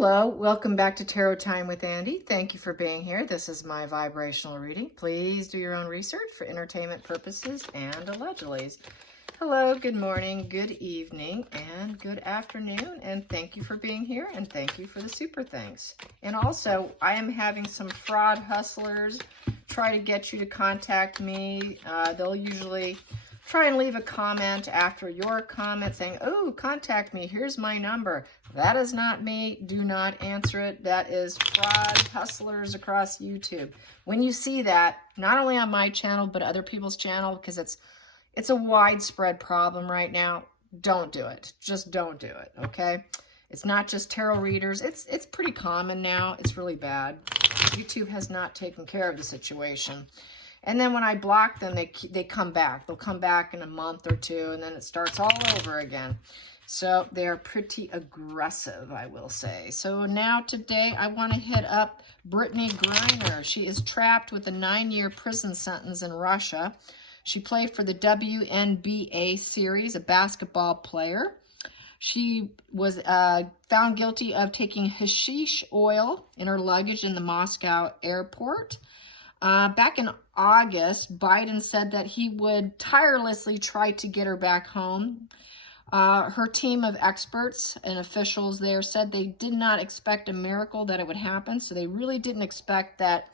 Hello, welcome back to Tarot Time with Andy. Thank you for being here. This is my vibrational reading. Please do your own research for entertainment purposes and allegedly. Hello, good morning, good evening, and good afternoon, and thank you for being here, and thank you for the super thanks. And also, I am having some fraud hustlers try to get you to contact me. They'll usually try and leave a comment after your comment saying, oh, contact me, here's my number. That is not me. Do not answer it. That is fraud hustlers across YouTube. When you see that, not only on my channel, but other people's channel, because it's a widespread problem right now, don't do it. Just don't do it, okay? It's not just tarot readers. It's pretty common now. It's really bad. YouTube has not taken care of the situation. And then when I block them, they come back. They'll come back in a month or two, and then it starts all over again. So they are pretty aggressive, I will say. So now today, I want to hit up Brittany Griner. She is trapped with a 9-year prison sentence in Russia. She played for the WNBA series, a basketball player. She was found guilty of taking hashish oil in her luggage in the Moscow airport. Back in August, Biden said that he would tirelessly try to get her back home. Her team of experts and officials there said they did not expect a miracle, that it would happen. So they really didn't expect that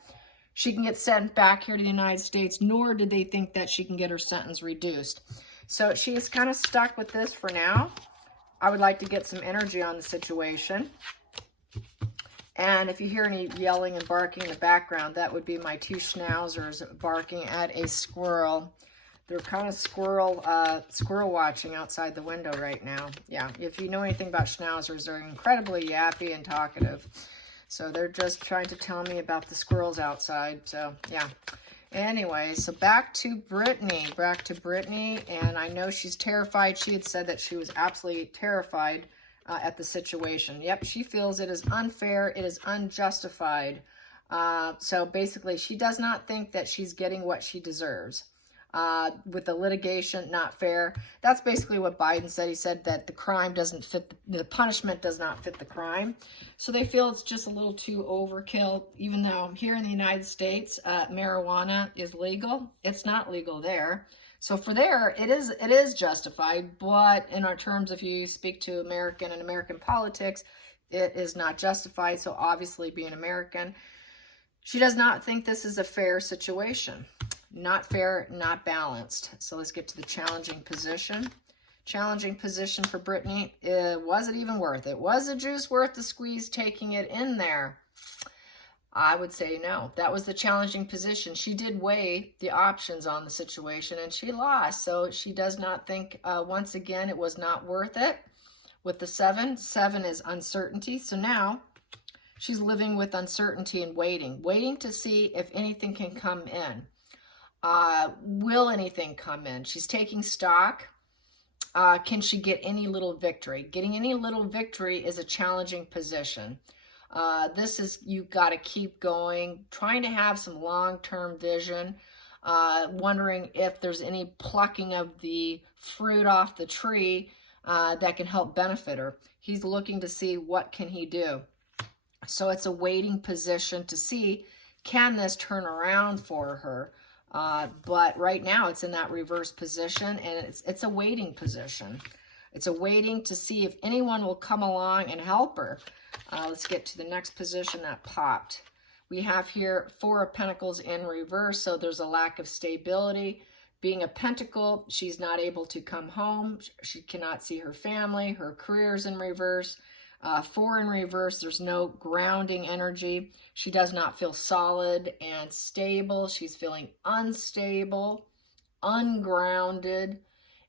she can get sent back here to the United States, nor did they think that she can get her sentence reduced. So she is kind of stuck with this for now. I would like to get some energy on the situation. And if you hear any yelling and barking in the background, that would be my 2 schnauzers barking at a squirrel. They're kind of squirrel watching outside the window right now. Yeah, if you know anything about schnauzers, they're incredibly yappy and talkative. So they're just trying to tell me about the squirrels outside. So, yeah. Anyway, so back to Brittany. And I know she's terrified. She had said that she was absolutely terrified at the situation. Yep, she feels it is unfair, it is unjustified. So basically, she does not think that she's getting what she deserves. With the litigation, not fair. That's basically what Biden said. He said that the crime doesn't fit, the punishment does not fit the crime. So they feel it's just a little too overkill, even though here in the United States, marijuana is legal. It's not legal there. So for there, it is justified, but in our terms, if you speak to American politics, it is not justified. So obviously, being American, she does not think this is a fair situation. Not fair, not balanced. So let's get to the challenging position. Challenging position for Brittany. Was it even worth it? Was the juice worth the squeeze taking it in there? I would say no. That was the challenging position. She did weigh the options on the situation, and she lost. So she does not think, once again, it was not worth it. With the 7 is uncertainty. So now she's living with uncertainty and waiting to see if anything can come in. Will anything come in? She's taking stock. Can she get any little victory? Getting any little victory is a challenging position. This is, you've got to keep going, trying to have some long-term vision, wondering if there's any plucking of the fruit off the tree that can help benefit her. He's looking to see what can he do. So it's a waiting position to see, can this turn around for her? But right now it's in that reverse position, and it's a waiting position. It's a waiting to see if anyone will come along and help her. Let's get to the next position that popped. We have here 4 of Pentacles in reverse, so there's a lack of stability. Being a Pentacle, she's not able to come home. She cannot see her family. Her career's in reverse. 4 in reverse, there's no grounding energy. She does not feel solid and stable. She's feeling unstable, ungrounded.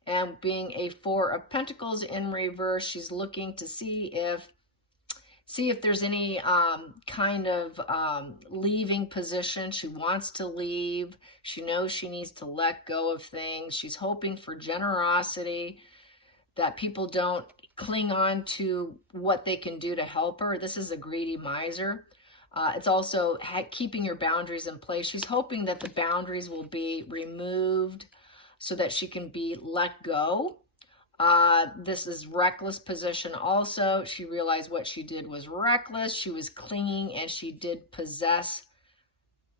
And being a 4 of Pentacles in reverse, she's looking to see if there's any kind of leaving position. She wants to leave. She knows she needs to let go of things. She's hoping for generosity, that people don't cling on to what they can do to help her. This is a greedy miser. It's also keeping your boundaries in place. She's hoping that the boundaries will be removed so that she can be let go This is reckless position also. She realized what she did was reckless. She was clinging, and she did possess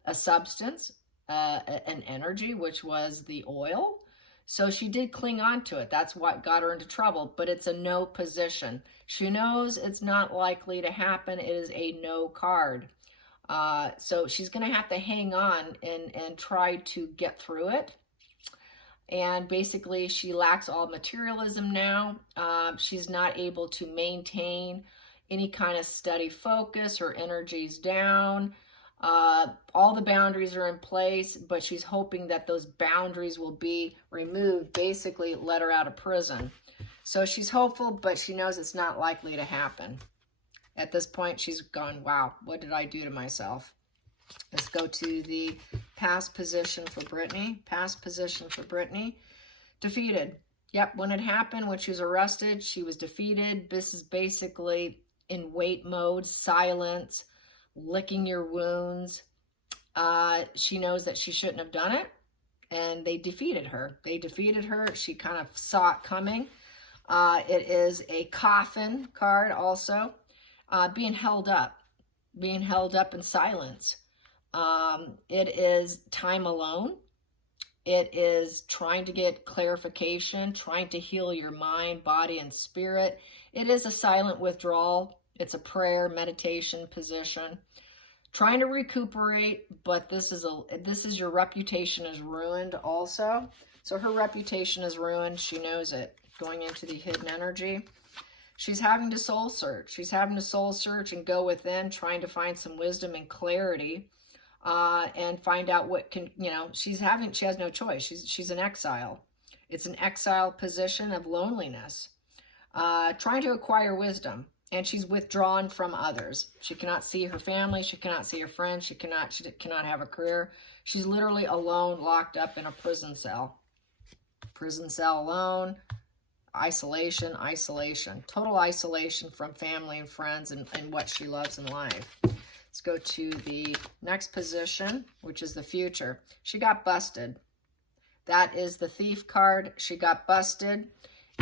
a substance, an energy, which was the oil. So she did cling on to it. That's what got her into trouble, but it's a no position. She knows it's not likely to happen. It is a no card. So she's going to have to hang on and try to get through it. And basically, she lacks all materialism now. She's not able to maintain any kind of steady focus. Her energy's down. All the boundaries are in place, but she's hoping that those boundaries will be removed, basically let her out of prison. So she's hopeful, but she knows it's not likely to happen. At this point, she's gone, wow, what did I do to myself? Let's go to the past position for Brittany. Past position for Brittany. Defeated. Yep, when it happened, when she was arrested, she was defeated. This is basically in wait mode, silence, licking your wounds. She knows that she shouldn't have done it, and they defeated her. They defeated her. She kind of saw it coming. It is a coffin card also. Being held up in silence. It is time alone. It is trying to get clarification, trying to heal your mind, body, and spirit. It is a silent withdrawal. It's a prayer, meditation position. Trying to recuperate, but this is your reputation is ruined also. So her reputation is ruined. She knows it. Going into the hidden energy. She's having to soul search. She's having to soul search and go within, trying to find some wisdom and clarity, and find out what can, she has no choice. She's an exile. It's an exile position of loneliness, trying to acquire wisdom, and she's withdrawn from others. She cannot see her family. She cannot see her friends. She cannot have a career. She's literally alone, locked up in a prison cell. Prison cell alone. Isolation, total isolation from family and friends and what she loves in life. Let's go to the next position, which is the future. She got busted. That is the thief card. She got busted,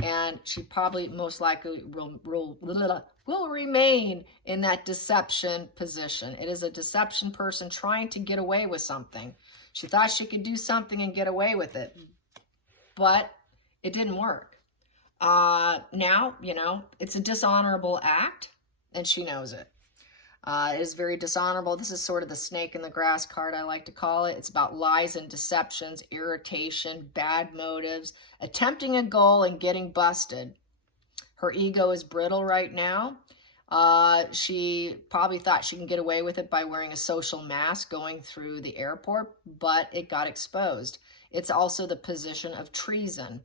and she probably most likely will remain in that deception position. It is a deception person trying to get away with something. She thought she could do something and get away with it, but it didn't work. Now, it's a dishonorable act, and she knows it. It is very dishonorable. This is sort of the snake in the grass card, I like to call it. It's about lies and deceptions, irritation, bad motives, attempting a goal and getting busted. Her ego is brittle right now. She probably thought she can get away with it by wearing a social mask going through the airport, but it got exposed. It's also the position of treason.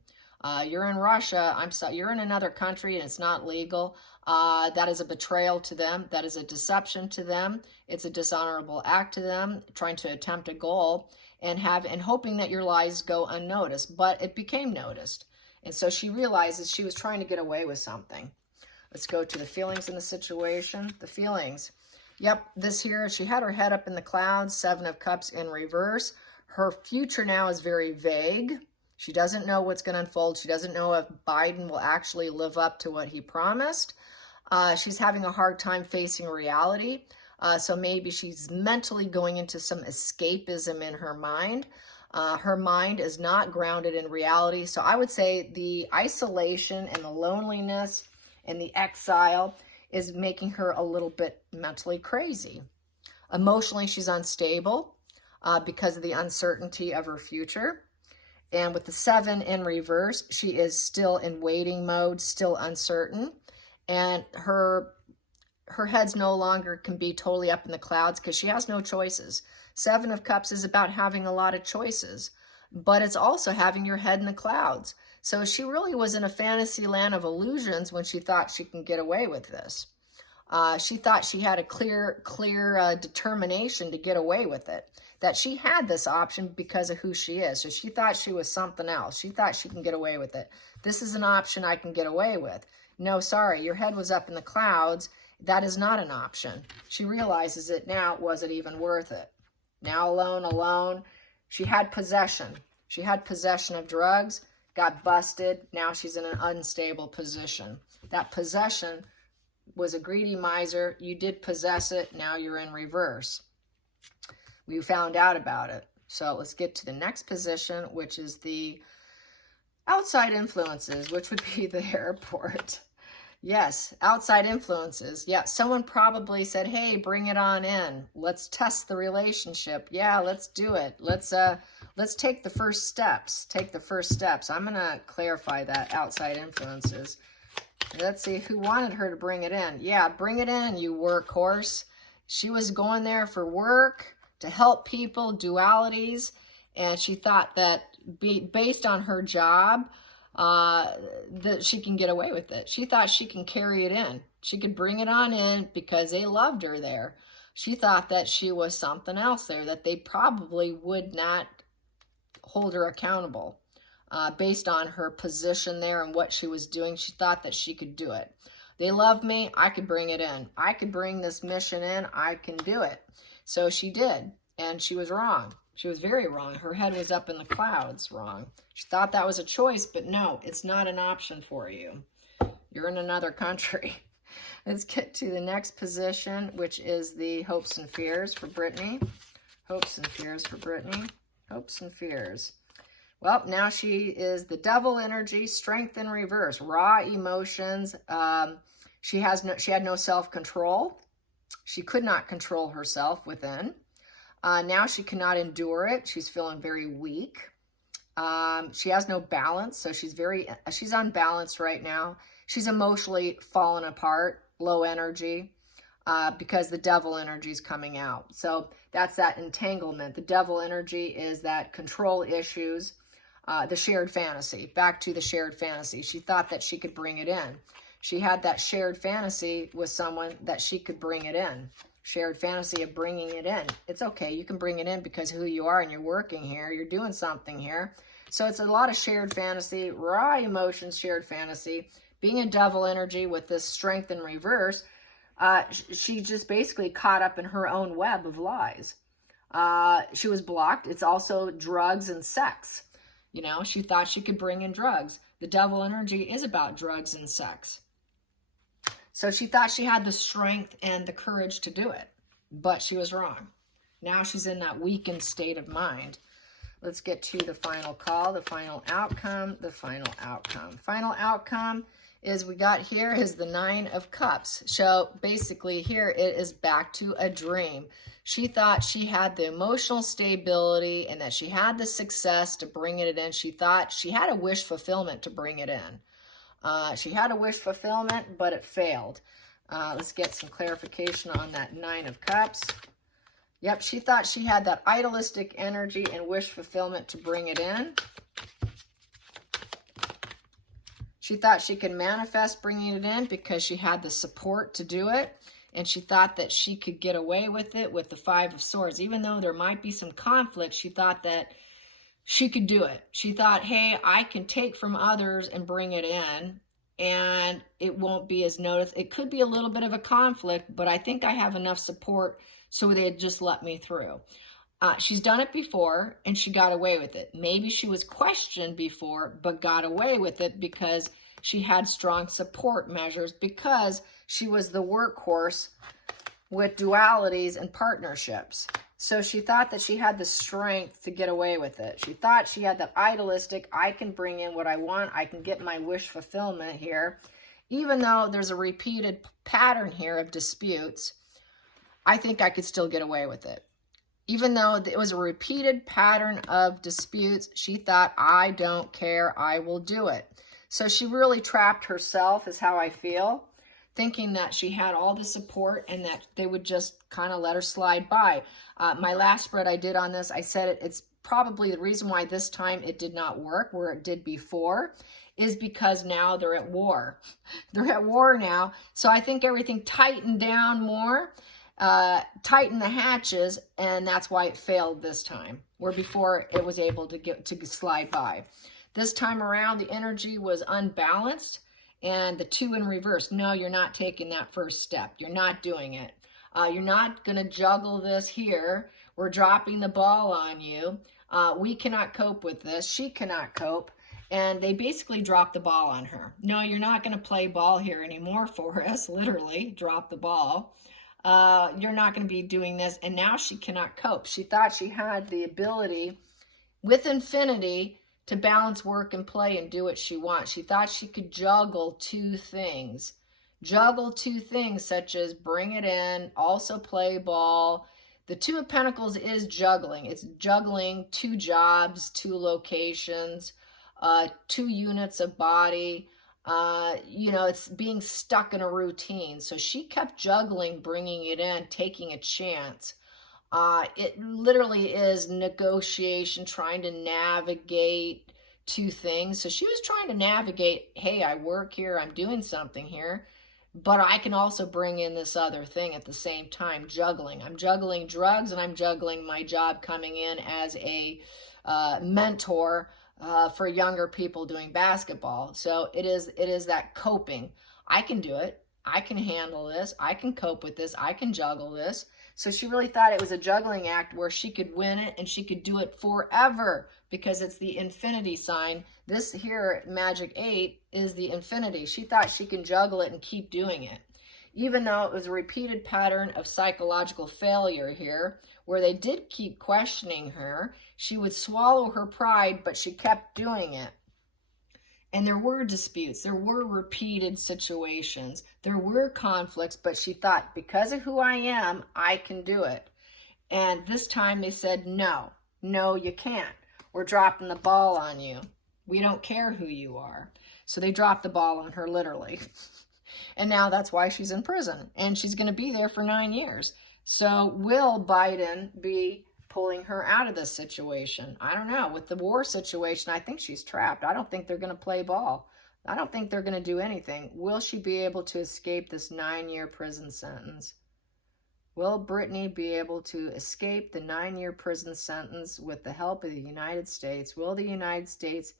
You're in Russia, you're in another country and it's not legal. That is a betrayal to them. That is a deception to them. It's a dishonorable act to them, trying to attempt a goal and hoping that your lies go unnoticed, but it became noticed. And so she realizes she was trying to get away with something. Let's go to the feelings in the situation. The feelings. Yep, this here, she had her head up in the clouds, 7 of Cups in reverse. Her future now is very vague. She doesn't know what's going to unfold. She doesn't know if Biden will actually live up to what he promised. She's having a hard time facing reality. So maybe she's mentally going into some escapism in her mind. Her mind is not grounded in reality. So I would say the isolation and the loneliness and the exile is making her a little bit mentally crazy. Emotionally, she's unstable because of the uncertainty of her future. And with the 7 in reverse, she is still in waiting mode, still uncertain. And her head's no longer can be totally up in the clouds because she has no choices. 7 of Cups is about having a lot of choices, but it's also having your head in the clouds. So she really was in a fantasy land of illusions when she thought she can get away with this. She thought she had a clear determination to get away with it, that she had this option because of who she is. So she thought she was something else. She thought she can get away with it. This is an option I can get away with. No, sorry, your head was up in the clouds. That is not an option. She realizes it now. Was it even worth it? Now alone. She had possession. She had possession of drugs. got busted. Now she's in an unstable position. That possession was a greedy miser. You did possess it. Now you're in reverse. We found out about it. So let's get to the next position, which is the outside influences, which would be the airport. Yes, outside influences. Yeah, someone probably said, hey, bring it on in. Let's test the relationship. Yeah, let's do it. Let's take the first steps. Take the first steps. I'm going to clarify that, outside influences. Let's see who wanted her to bring it in. Yeah, bring it in, you workhorse. She was going there for work, to help people, dualities, and she thought that based on her job, that she can get away with it. She thought she can carry it in. She could bring it on in because they loved her there. She thought that she was something else there, that they probably would not hold her accountable. Based on her position there and what she was doing, she thought that she could do it. They love me, I could bring it in. I could bring this mission in, I can do it. So she did, and she was wrong. She was very wrong. Her head was up in the clouds wrong. She thought that was a choice, but no, it's not an option for you. You're in another country. Let's get to the next position, which is the hopes and fears for Brittany. Hopes and fears for Brittany. Hopes and fears. Well, now she is the devil energy, strength in reverse, raw emotions. She had no self-control. She could not control herself within. Now she cannot endure it. She's feeling very weak. She has no balance, so she's unbalanced right now. She's emotionally fallen apart, low energy, because the devil energy is coming out. So that's that entanglement. The devil energy is that control issues, the shared fantasy. Back to the shared fantasy. She thought that she could bring it in. She had that shared fantasy with someone that she could bring it in. Shared fantasy of bringing it in. It's okay. You can bring it in because of who you are and you're working here. You're doing something here. So it's a lot of shared fantasy, raw emotions, shared fantasy. Being a devil energy with this strength in reverse, she just basically caught up in her own web of lies. She was blocked. It's also drugs and sex. You know, she thought she could bring in drugs. The devil energy is about drugs and sex. So she thought she had the strength and the courage to do it, but she was wrong. Now she's in that weakened state of mind. Let's get to the final call, the final outcome, the final outcome. Final outcome is we got here is the 9 of Cups. So basically here it is back to a dream. She thought she had the emotional stability and that she had the success to bring it in. She thought she had a wish fulfillment to bring it in. She had a wish fulfillment, but it failed. Let's get some clarification on that 9 of Cups. Yep, she thought she had that idealistic energy and wish fulfillment to bring it in. She thought she could manifest bringing it in because she had the support to do it. And she thought that she could get away with it with the 5 of Swords. Even though there might be some conflict, she thought that she could do it. She thought, hey, I can take from others and bring it in, and it won't be as noticed. It could be a little bit of a conflict, but I think I have enough support so they'd just let me through. She's done it before, and she got away with it. Maybe she was questioned before, but got away with it because she had strong support measures, because she was the workhorse with dualities and partnerships. So she thought that she had the strength to get away with it. She thought she had that idealistic, I can bring in what I want, I can get my wish fulfillment here. Even though there's a repeated pattern here of disputes, I think I could still get away with it. Even though it was a repeated pattern of disputes, she thought, I don't care, I will do it. So she really trapped herself, is how I feel, thinking that she had all the support and that they would just kind of let her slide by. My last spread I did on this, I said it's probably the reason why this time it did not work where it did before is because now they're at war. They're at war now. So I think everything tightened down more, tightened the hatches, and that's why it failed this time, where before it was able to slide by. This time around, the energy was unbalanced, and the 2 in reverse. No, you're not taking that first step. You're not doing it. You're not going to juggle this here. We're dropping the ball on you. We cannot cope with this. She cannot cope. And they basically dropped the ball on her. No, you're not going to play ball here anymore for us. Literally, drop the ball. You're not going to be doing this. And now she cannot cope. She thought she had the ability with infinity to balance work and play and do what she wants. She thought she could juggle two things. Juggle two things such as bring it in, also play ball. The Two of Pentacles is juggling. It's juggling two jobs, two locations, 2 units of body. You know, it's being stuck in a routine. So she kept juggling, bringing it in, taking a chance. It literally is negotiation, trying to navigate two things. So she was trying to navigate, hey, I work here, I'm doing something here, but I can also bring in this other thing at the same time, juggling. I'm juggling drugs and I'm juggling my job coming in as a mentor for younger people doing basketball. So it is that coping. I can do it. I can handle this. I can cope with this. I can juggle this. So she really thought it was a juggling act where she could win it and she could do it forever because it's the infinity sign. This here, Magic 8, is the infinity. She thought she can juggle it and keep doing it. Even though it was a repeated pattern of psychological failure here, where they did keep questioning her, she would swallow her pride, but she kept doing it. And there were disputes, there were repeated situations, there were conflicts, but she thought, because of who I am, I can do it. And this time they said, no, you can't. We're dropping the ball on you. We don't care who you are. So they dropped the ball on her, literally. And now that's why she's in prison. And she's going to be there for 9 years. So will Biden be pulling her out of this situation? I don't know. With the war situation, I think she's trapped. I don't think they're going to play ball. I don't think they're going to do anything. Will she be able to escape this 9-year prison sentence? Will Brittany be able to escape the 9-year prison sentence with the help of the United States? Will the United States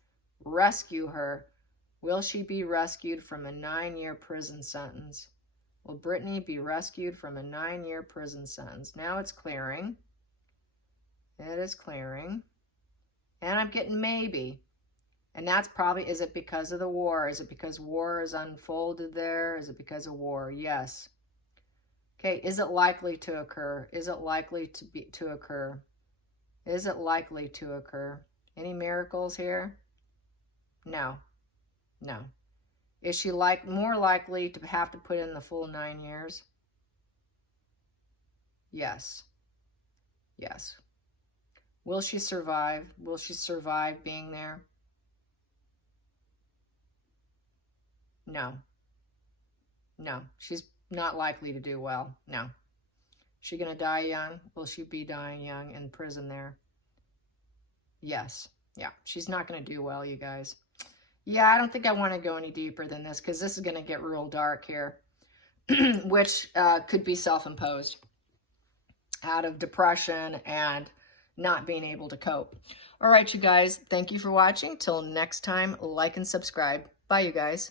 rescue her? Will she be rescued from a 9-year prison sentence? Will Brittany be rescued from a 9-year prison sentence? Now it's clearing. It is clearing. And I'm getting maybe. And that's probably, is it because of the war? Is it because war is unfolded there? Is it because of war? Yes. Okay, is it likely to occur? Is it likely to occur? Is it likely to occur? Any miracles here? No. No. Is she more likely to have to put in the full 9 years? Yes. Yes. Will she survive? Will she survive being there? No. No. She's not likely to do well. No. Is she going to die young? Will she be dying young in prison there? Yes. Yeah. She's not going to do well, you guys. Yeah, I don't think I want to go any deeper than this because this is going to get real dark here, which could be self-imposed out of depression and not being able to cope. All right, you guys, thank you for watching. Till next time, like and subscribe. Bye, you guys.